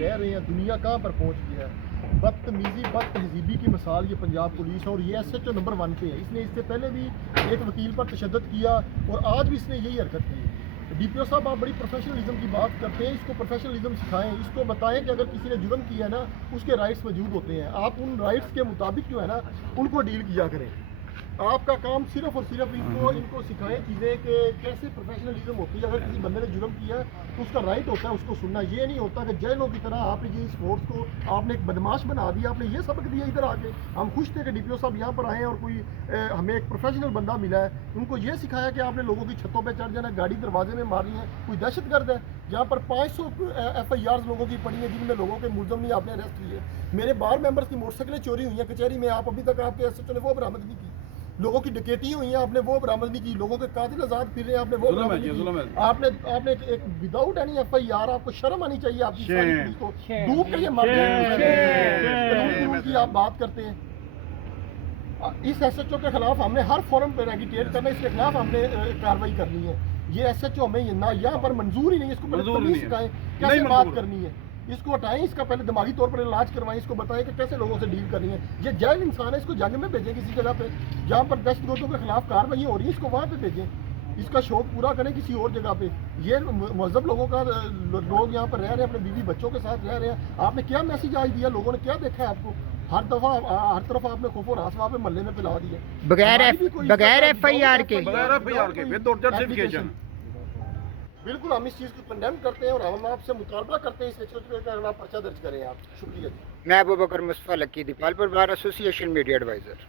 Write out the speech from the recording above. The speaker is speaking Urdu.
رہ رہے ہیں، دنیا کہاں پر پہنچ گیا ہے۔ بدتمیزی بد تہذیبی کی مثال یہ پنجاب پولیس ہے، اور یہ ایس ایچ او نمبر 1 پہ ہے۔ اس نے اس سے پہلے بھی ایک وکیل پر تشدد کیا اور آج بھی اس نے یہی حرکت کی۔ ڈی پی او صاحب، آپ بڑی پروفیشنلزم کی بات کرتے ہیں، اس کو پروفیشنلزم سکھائیں، اس کو بتائیں کہ اگر کسی نے جرم کیا ہے نا، اس کے رائٹس موجود ہوتے ہیں، آپ ان رائٹس کے مطابق جو ہے نا ان کو ڈیل کیا کریں۔ آپ کا کام صرف اور صرف ان کو سکھائیں چیزیں کہ کیسے پروفیشنلزم ہوتی ہے۔ اگر کسی بندے نے جرم کیا ہے تو اس کا رائٹ ہوتا ہے اس کو سننا، یہ نہیں ہوتا کہ جیلوں کی طرح آپ نے یہ اس فورس کو آپ نے ایک بدماش بنا دیا، آپ نے یہ سبق دیا ادھر آ کے۔ ہم خوش تھے کہ ڈی پی او صاحب یہاں پر آئے ہیں اور کوئی ہمیں ایک پروفیشنل بندہ ملا ہے، ان کو یہ سکھایا کہ آپ نے لوگوں کی چھتوں پہ چڑھ جانا، گاڑی دروازے میں مارنی ہے۔ کوئی دہشت گرد ہے جہاں پر 500 ایف آئی آرز لوگوں کی پڑی ہیں جن میں لوگوں کے ملزم نہیں آپ نے اریسٹ کیے۔ میرے بار ممبرس کی موٹر سائیکلیں چوری ہوئی ہیں کچہری میں، آپ ابھی تک آپ کے ایس ایچ او نے وہ برآمد نہیں کی۔ لوگوں کی ڈکیتی ہوئی ہیں، آپ نے وہ برآمد نہیں کی۔ لوگوں کے قاتل آزاد پھر رہے ہیں، آپ نے وہ برآمد نہیں کی۔ آپ نے ایک without any F I R, آپ کو شرم آنی چاہیے آپ کی ساری پولیس کو، ڈوب کے یہ مر قانون کی آپ بات کرتے ہیں۔ اس ایس ایچ او کے خلاف ہم نے ہر فورم پہ ریگیٹیٹ کرنا ہے، اس کے خلاف ہم نے کارروائی کرنی ہے۔ یہ ایس ایچ او ہمیں یہاں پر منظور ہی نہیں، اس کو پہلے تمیز سکھائیں کیسے بات کرنی ہے، اس کو ہٹائیں، اس کا پہلے دماغی طور پر علاج کروائیں، اس کو بتائیں کہ کیسے لوگوں سے ڈیل کرنی ہے۔ یہ جائل انسان ہے، اس کو جنگ میں بھیجیں کسی جگہ پہ جہاں پر دہشت گردوں کے خلاف کارروائی ہو رہی ہے، اس کو وہاں پہ بھیجیں، اس کا شوق پورا کریں کسی اور جگہ پہ۔ یہ مہذب لوگوں کا لوگ یہاں پر رہ رہے ہیں، اپنے بیوی بچوں کے ساتھ رہ رہے ہیں۔ آپ نے کیا میسج آج دیا، لوگوں نے کیا دیکھا ہے آپ کو؟ ہر دفعہ ہر طرف آپ نے خوف و ہراس وہاں پہ محلے میں پھیلا دیا بغیر ایف آئی آر کے بالکل ہم اس چیز کو کنڈیم کرتے ہیں اور ہم آپ سے مطالبہ کرتے ہیں اس ایچ او کا پرچہ درج کریں آپ۔ شکریہ جی۔ میں ابوبکر مصطفیٰ لکی، دیپال پر بار ایسوسی ایشن میڈیا ایڈوائزر۔